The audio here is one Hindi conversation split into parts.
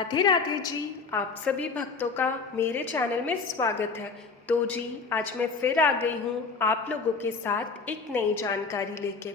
राधे राधे जी। आप सभी भक्तों का मेरे चैनल में स्वागत है। तो जी, आज मैं फिर आ गई हूँ आप लोगों के साथ एक नई जानकारी लेके।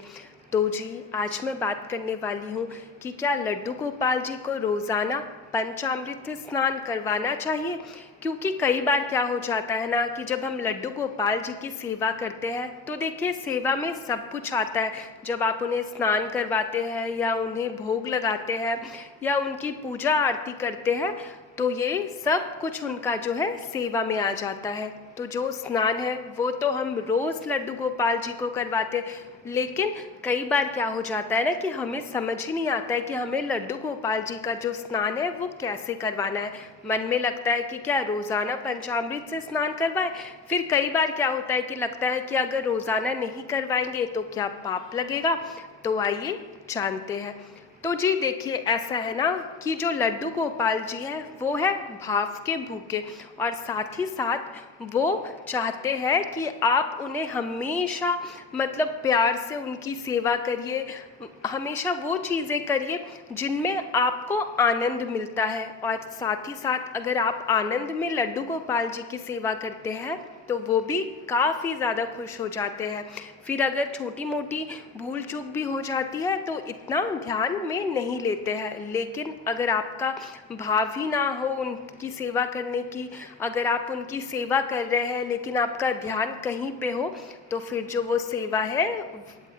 तो जी, आज मैं बात करने वाली हूँ कि क्या लड्डू गोपाल जी को रोज़ाना पंचामृत से स्नान करवाना चाहिए। क्योंकि कई बार क्या हो जाता है ना कि जब हम लड्डू गोपाल जी की सेवा करते हैं तो देखिए, सेवा में सब कुछ आता है। जब आप उन्हें स्नान करवाते हैं या उन्हें भोग लगाते हैं या उनकी पूजा आरती करते हैं, तो ये सब कुछ उनका जो है सेवा में आ जाता है। तो जो स्नान है वो तो हम रोज़ लड्डू गोपाल जी को करवाते हैं, लेकिन कई बार क्या हो जाता है ना कि हमें समझ ही नहीं आता है कि हमें लड्डू गोपाल जी का जो स्नान है वो कैसे करवाना है। मन में लगता है कि क्या रोज़ाना पंचामृत से स्नान करवाएं। फिर कई बार क्या होता है कि लगता है कि अगर रोज़ाना नहीं करवाएंगे तो क्या पाप लगेगा। तो आइए जानते हैं। तो जी देखिए, ऐसा है ना कि जो लड्डू गोपाल जी हैं वो है भाव के भूखे, और साथ ही साथ वो चाहते हैं कि आप उन्हें हमेशा मतलब प्यार से उनकी सेवा करिए। हमेशा वो चीज़ें करिए जिनमें आपको आनंद मिलता है, और साथ ही साथ अगर आप आनंद में लड्डू गोपाल जी की सेवा करते हैं तो वो भी काफ़ी ज़्यादा खुश हो जाते हैं। फिर अगर छोटी मोटी भूल चूक भी हो जाती है तो इतना ध्यान में नहीं लेते हैं, लेकिन अगर आपका भाव ही ना हो उनकी सेवा करने की, अगर आप उनकी सेवा कर रहे हैं लेकिन आपका ध्यान कहीं पे हो, तो फिर जो वो सेवा है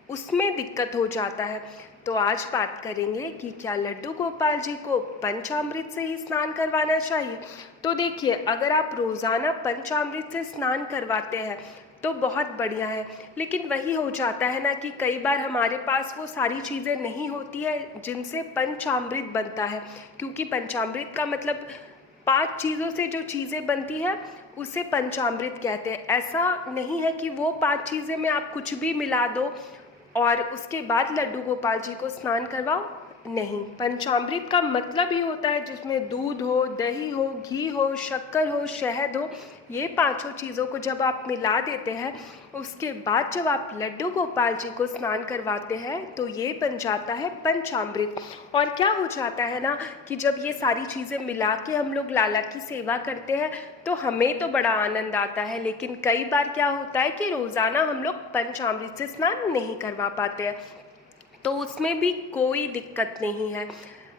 उसमें दिक्कत हो जाता है। तो आज बात करेंगे कि क्या लड्डू गोपाल जी को पंचामृत से ही स्नान करवाना चाहिए। तो देखिए, अगर आप रोज़ाना पंचामृत से स्नान करवाते हैं तो बहुत बढ़िया है, लेकिन वही हो जाता है ना कि कई बार हमारे पास वो सारी चीज़ें नहीं होती है जिनसे पंचामृत बनता है। क्योंकि पंचामृत का मतलब 5 चीज़ों से जो चीज़ें बनती है उसे पंचामृत कहते हैं। ऐसा नहीं है कि वो 5 चीज़ें में आप कुछ भी मिला दो और उसके बाद लड्डू गोपाल जी को स्नान करवाओ। नहीं, पंचामृत का मतलब ही होता है जिसमें दूध हो, दही हो, घी हो, शक्कर हो, शहद हो। ये पांचों चीज़ों को जब आप मिला देते हैं, उसके बाद जब आप लड्डू गोपाल जी को स्नान करवाते हैं तो ये बन जाता है पंचामृत। और क्या हो जाता है ना कि जब ये सारी चीज़ें मिला के हम लोग लाला की सेवा करते हैं तो हमें तो बड़ा आनंद आता है, लेकिन कई बार क्या होता है कि रोज़ाना हम लोग पंचामृत से स्नान नहीं करवा पाते हैं। तो उसमें भी कोई दिक्कत नहीं है।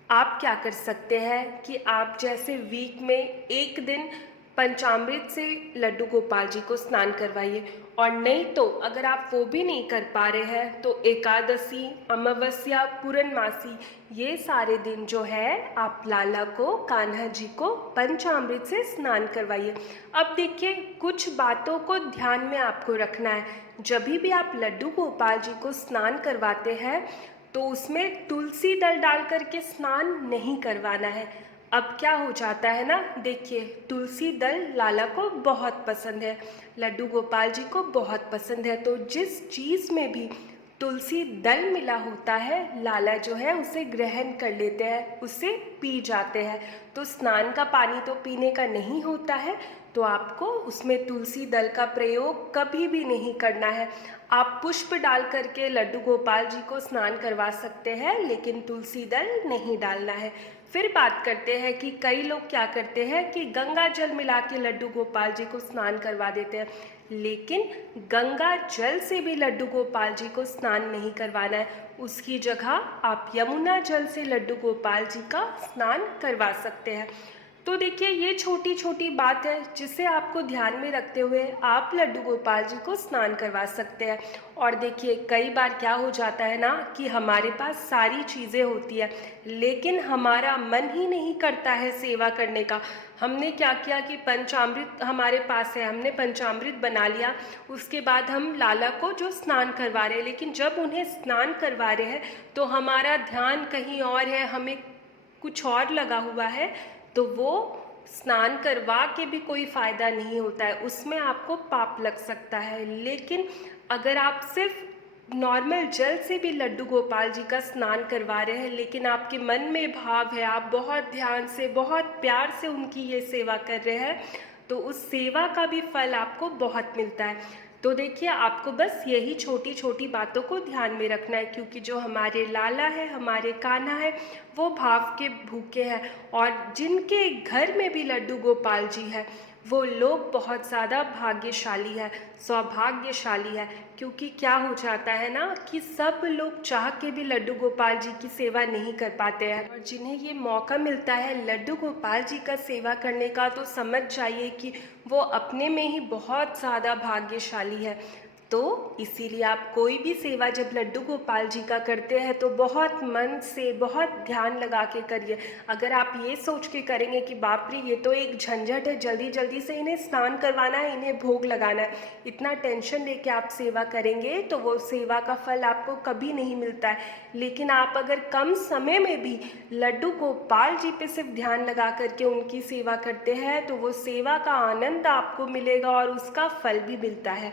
आप क्या कर सकते हैं कि आप जैसे वीक में एक दिन पंचामृत से लड्डू गोपाल जी को स्नान करवाइए, और नहीं तो अगर आप वो भी नहीं कर पा रहे हैं तो एकादशी, अमावस्या, पूर्णमासी, ये सारे दिन जो है आप लाला को, कान्हा जी को पंचामृत से स्नान करवाइए। अब देखिए, कुछ बातों को ध्यान में आपको रखना है। जब भी आप लड्डू गोपाल जी को स्नान करवाते हैं तो उसमें तुलसी दल डाल करके स्नान नहीं करवाना है। अब क्या हो जाता है ना, देखिए, तुलसी दल लाला को बहुत पसंद है, लड्डू गोपाल जी को बहुत पसंद है। तो जिस चीज़ में भी तुलसी दल मिला होता है, लाला जो है उसे ग्रहण कर लेते हैं, उसे पी जाते हैं। तो स्नान का पानी तो पीने का नहीं होता है, तो आपको उसमें तुलसी दल का प्रयोग कभी भी नहीं करना है। आप पुष्प डाल करके लड्डू गोपाल जी को स्नान करवा सकते हैं, लेकिन तुलसी दल नहीं डालना है। फिर बात करते हैं कि कई लोग क्या करते हैं कि गंगा जल मिला के लड्डू गोपाल जी को स्नान करवा देते हैं, लेकिन गंगा जल से भी लड्डू गोपाल जी को स्नान नहीं करवाना है। उसकी जगह आप यमुना जल से लड्डू गोपाल जी का स्नान करवा सकते हैं। तो देखिए, ये छोटी छोटी बात है जिसे आपको ध्यान में रखते हुए आप लड्डू गोपाल जी को स्नान करवा सकते हैं। और देखिए, कई बार क्या हो जाता है ना कि हमारे पास सारी चीज़ें होती है लेकिन हमारा मन ही नहीं करता है सेवा करने का। हमने क्या किया कि पंचामृत हमारे पास है, हमने पंचामृत बना लिया, उसके बाद हम लाला को जो स्नान करवा रहे हैं, लेकिन जब उन्हें स्नान करवा रहे हैं तो हमारा ध्यान कहीं और है, हमें कुछ और लगा हुआ है, तो वो स्नान करवा के भी कोई फ़ायदा नहीं होता है, उसमें आपको पाप लग सकता है। लेकिन अगर आप सिर्फ नॉर्मल जल से भी लड्डू गोपाल जी का स्नान करवा रहे हैं, लेकिन आपके मन में भाव है, आप बहुत ध्यान से, बहुत प्यार से उनकी ये सेवा कर रहे हैं, तो उस सेवा का भी फल आपको बहुत मिलता है। तो देखिए आपको बस यही छोटी छोटी बातों को ध्यान में रखना है, क्योंकि जो हमारे लाला है, हमारे कान्हा है, वो भाव के भूखे हैं। और जिनके घर में भी लड्डू गोपाल जी है, वो लोग बहुत ज़्यादा भाग्यशाली है, सौभाग्यशाली है। क्योंकि क्या हो जाता है ना कि सब लोग चाह के भी लड्डू गोपाल जी की सेवा नहीं कर पाते हैं, और जिन्हें ये मौका मिलता है लड्डू गोपाल जी का सेवा करने का, तो समझ जाइए कि वो अपने में ही बहुत ज़्यादा भाग्यशाली है। तो इसीलिए आप कोई भी सेवा जब लड्डू गोपाल जी का करते हैं तो बहुत मन से, बहुत ध्यान लगा के करिए। अगर आप ये सोच के करेंगे कि बाप रे ये तो एक झंझट है, जल्दी जल्दी से इन्हें स्नान करवाना है, इन्हें भोग लगाना है, इतना टेंशन लेके आप सेवा करेंगे तो वो सेवा का फल आपको कभी नहीं मिलता है। लेकिन आप अगर कम समय में भी लड्डू गोपाल जी पे सिर्फ ध्यान लगा करके उनकी सेवा करते हैं तो वो सेवा का आनंद आपको मिलेगा और उसका फल भी मिलता है।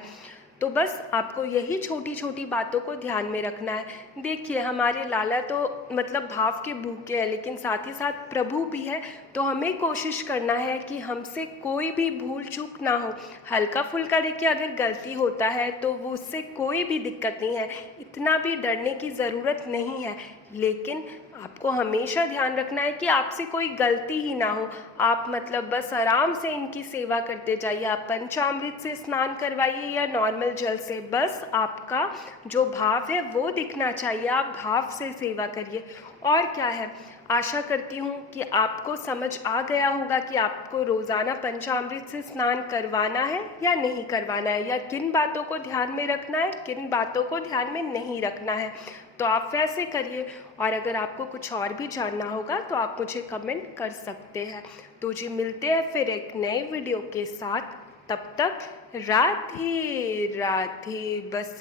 तो बस आपको यही छोटी छोटी बातों को ध्यान में रखना है। देखिए हमारे लाला तो मतलब भाव के भूखे हैं, लेकिन साथ ही साथ प्रभु भी है। तो हमें कोशिश करना है कि हमसे कोई भी भूल चूक ना हो। हल्का फुल्का देखिए अगर गलती होता है तो वो उससे कोई भी दिक्कत नहीं है, इतना भी डरने की ज़रूरत नहीं है। लेकिन आपको हमेशा ध्यान रखना है कि आपसे कोई गलती ही ना हो। आप मतलब बस आराम से इनकी सेवा करते जाइए। आप पंचामृत से स्नान करवाइए या नॉर्मल जल से, बस आपका जो भाव है वो दिखना चाहिए। आप भाव से सेवा करिए। और क्या है, आशा करती हूँ कि आपको समझ आ गया होगा कि आपको रोज़ाना पंचामृत से स्नान करवाना है या नहीं करवाना है, या किन बातों को ध्यान में रखना है, किन बातों को ध्यान में नहीं रखना है। तो आप वैसे करिए। और अगर आपको कुछ और भी जानना होगा तो आप मुझे कमेंट कर सकते हैं। तो जी मिलते हैं फिर एक नए वीडियो के साथ। तब तक राधे राधे। बस